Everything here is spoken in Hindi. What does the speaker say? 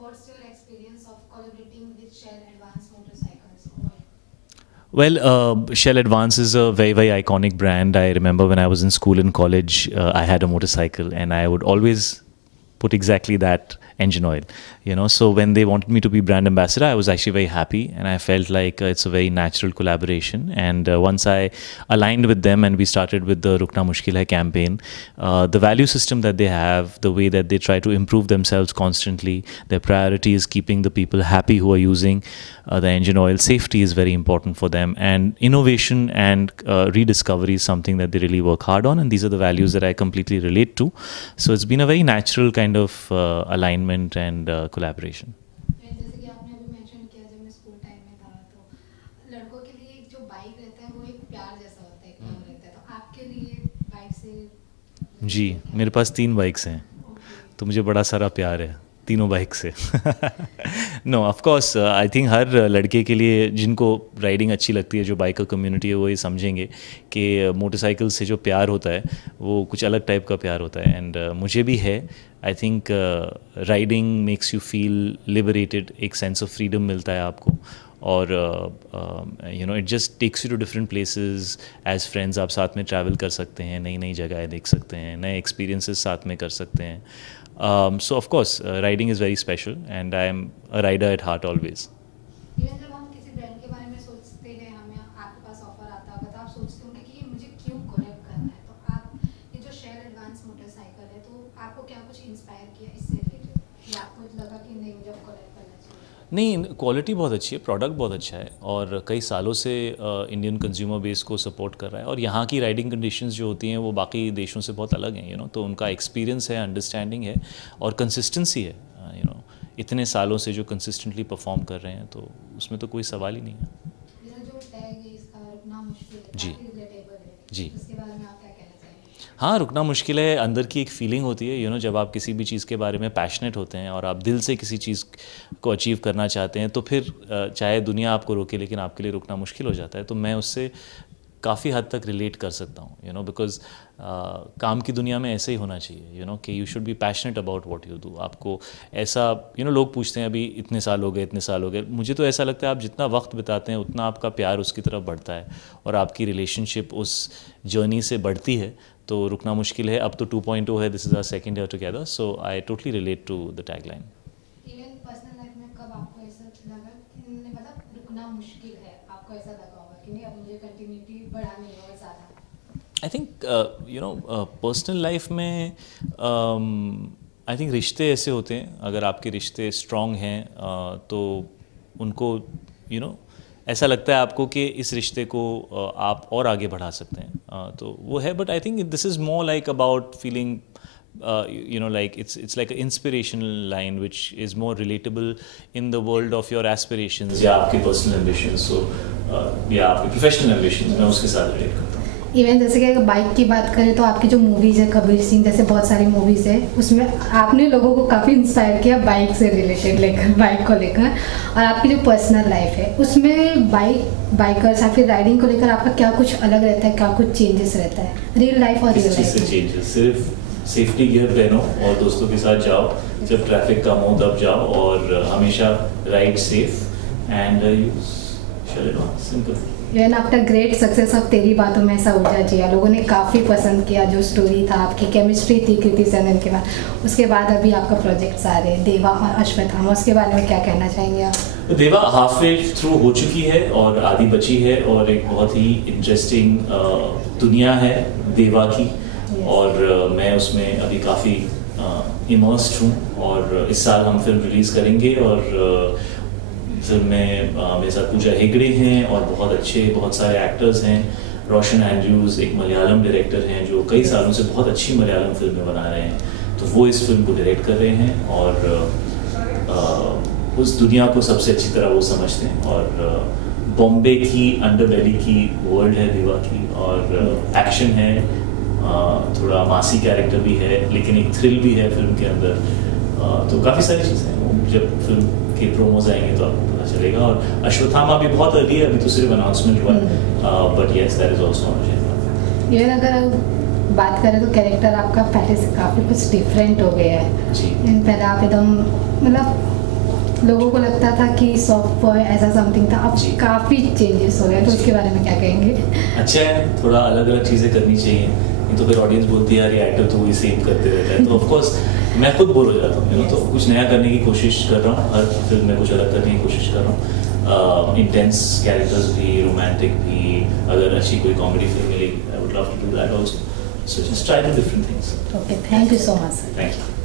what's your experience of collaborating with Shell Advanced Motorcycles? Well, Shell Advance is a very, very iconic brand. I remember when I was in school and college, I had a motorcycle, and I would always put exactly that engine oil, so when they wanted me to be brand ambassador, I was actually very happy, and I felt like it's a very natural collaboration. And once I aligned with them and we started with the Rukna Mushkil Hai campaign, the value system that they have, the way that they try to improve themselves constantly, their priority is keeping the people happy who are using the engine oil. Safety is very important for them, and innovation and rediscovery is something that they really work hard on, and these are the values that I completely relate to. So it's been a very natural kind of alignment and collaboration. जैसे कि आपने अभी मेंशन किया, जब मैं स्कूल टाइम में था तो लड़कों के लिए जो बाइक रहता है वो एक प्यार जैसा होता है, एक लव रहता है, तो आपके लिए बाइक से? जी, मेरे पास 3 बाइक्स हैं, तो मुझे बड़ा सारा प्यार है तीनों बाइक से। No, of course I think हर लड़के के लिए जिनको राइडिंग अच्छी लगती है, जो बाइकर कम्युनिटी है, वो ये समझेंगे कि मोटरसाइकिल से जो प्यार होता है वो कुछ अलग टाइप का प्यार होता है, एंड मुझे भी है। I think riding makes you feel liberated, एक सेंस ऑफ फ्रीडम मिलता है आपको, और it just takes you to different places as friends. आप साथ में ट्रैवल कर सकते हैं, नई नई जगह देख सकते हैं, नए एक्सपीरियंसेस साथ में कर सकते हैं। So of course, riding is very special, and I am a rider at heart always. जब हम किसी ब्रांड के बारे में सोचते हैं, हमें आपके पास ऑफर आता होगा, तो आप सोचते होंगे कि ये मुझे क्यों कोलैब करना है, तो आप ये जो शेल एडवांस मोटरसाइकिल है, तो आपको क्या कुछ इंस्पायर किया इससे रिलेटेड, या आपको लगा कि नहीं मुझे कोलैब करना चाहिए? नहीं, क्वालिटी बहुत अच्छी है, प्रोडक्ट बहुत अच्छा है, और कई सालों से इंडियन कंज्यूमर बेस को सपोर्ट कर रहा है, और यहाँ की राइडिंग कंडीशंस जो होती हैं वो बाकी देशों से बहुत अलग हैं, तो उनका एक्सपीरियंस है, अंडरस्टैंडिंग है, और कंसिस्टेंसी है। इतने सालों से जो कंसिस्टेंटली परफॉर्म कर रहे हैं, तो उसमें तो कोई सवाल ही नहीं है। जो टैग है इसका रुकना मुश्किल है, जी जी, इसके बारे में आप क्या कहना चाहेंगे? हाँ, रुकना मुश्किल है। अंदर की एक फीलिंग होती है, जब आप किसी भी चीज़ के बारे में पैशनेट होते हैं और आप दिल से किसी चीज़ को अचीव करना चाहते हैं, तो फिर चाहे दुनिया आपको रोके, लेकिन आपके लिए रुकना मुश्किल हो जाता है। तो मैं उससे काफ़ी हद तक रिलेट कर सकता हूँ, बिकॉज काम की दुनिया में ऐसे ही होना चाहिए, कि you should be passionate about what you do. आपको ऐसा, लोग पूछते हैं अभी इतने साल हो गए, मुझे तो ऐसा लगता है आप जितना वक्त बिताते हैं उतना आपका प्यार उसकी तरफ बढ़ता है, और आपकी रिलेशनशिप उस जर्नी से बढ़ती है। तो रुकना मुश्किल है, अब तो 2.0 है, this is our second year together, so I totally relate to the tagline. Even personal life में कब आपको ऐसा लगा कि मतलब रुकना मुश्किल है, आपको ऐसा लगा होगा कि नहीं अब मुझे कंटिन्यूटी बढ़ानी है और ज़्यादा? आई थिंक पर्सनल लाइफ में आई थिंक रिश्ते ऐसे होते हैं, अगर आपके रिश्ते स्ट्रॉन्ग हैं तो उनको ऐसा लगता है आपको कि इस रिश्ते को आप और आगे बढ़ा सकते हैं, तो वो है। But I think this is more like about feeling like it's like an inspirational line which is more relatable in the world of your aspirations या आपके personal ambitions, so या आपके professional ambitions, मैं उसके साथ relate करता हूँ। इवन जैसे कि अगर बाइक की बात करें तो आपकी जो मूवीज़ है, कबीर सिंह जैसे बहुत सारी मूवीज़ है, उसमें आपने लोगों को काफ़ी इंस्पायर किया बाइक से रिलेटेड लेकर, बाइक को लेकर। और आपकी जो पर्सनल लाइफ है उसमें बाइकर्स या फिर राइडिंग को लेकर आपका क्या कुछ अलग रहता है, क्या कुछ चेंजेस रहता है रियल लाइफ और रियल लाइफ में? सिर्फ सेफ्टी गियर पहनो और दोस्तों के साथ जाओ, जब ट्रैफिक कम हो तब जाओ, और हमेशा ride safe and use Shell advance, simple. And after great success of Teri Baaton में ऐसा उलझा जिया, लोगों ने काफ़ी पसंद किया, जो स्टोरी था, आपकी केमिस्ट्री थी कृति सेनन के बाद, उसके बाद अभी आपका प्रोजेक्ट्स आ रहे हैं देवा और अश्वत्थामा, उसके बारे में क्या कहना चाहेंगे आप? देवा हाफ वे थ्रू हो चुकी है और आधी बची है, और एक बहुत ही इंटरेस्टिंग दुनिया है देवा की, और मैं उसमें अभी काफ़ी इमर्स्ड हूँ, और इस साल हम फिल्म रिलीज़ करेंगे, और फिल्म में मेरे साथ पूजा हेगड़े हैं और बहुत सारे एक्टर्स हैं। रोशन एंड्रयूज़ एक मलयालम डायरेक्टर हैं जो कई सालों से बहुत अच्छी मलयालम फिल्में बना रहे हैं, तो वो इस फिल्म को डायरेक्ट कर रहे हैं, और उस दुनिया को सबसे अच्छी तरह वो समझते हैं, और बॉम्बे की अंडरबेली की वर्ल्ड है देवा की, और एक्शन है, थोड़ा मासी कैरेक्टर भी है, लेकिन एक थ्रिल भी है फिल्म के अंदर, तो काफ़ी सारी चीज़ें हैं। जब फिल्म के प्रोमोज आएंगे तो आपको पता चलेगा। और अश्वत्थामा भी बहुत अर्ली है, अभी तो सिर्फ अनाउंसमेंट हुआ, but yes that is also on agenda. ये अगर बात करें तो कैरेक्टर आपका पहले से काफ़ी कुछ डिफरेंट हो गया है। जी, पहले आप एकदम मतलब लोगों को लगता था कि सॉफ्ट बॉय ऐसा समथिंग था, अब जी। काफ़ी चेंजेस हो गए, तो उसके बारे में क्या कहेंगे? अच्छा है, थोड़ा अलग अलग चीज़ें करनी चाहिए, नहीं तो फिर ऑडियंस बोलती है यार ये एक्टर तो वही सेम करते रहता है, तो ऑफ कोर्स मैं खुद बोर हो जाता हूँ, तो कुछ नया करने की कोशिश कर रहा हूँ, हर फिल्म में कुछ अलग करने की कोशिश कर रहा हूँ, इंटेंस कैरेक्टर्स भी, रोमांटिक भी, अगर अच्छी कोई कॉमेडी फिल्म मिलेगी I would love to do that also, so just try the different things. Okay, thank you so much sir. Thank you.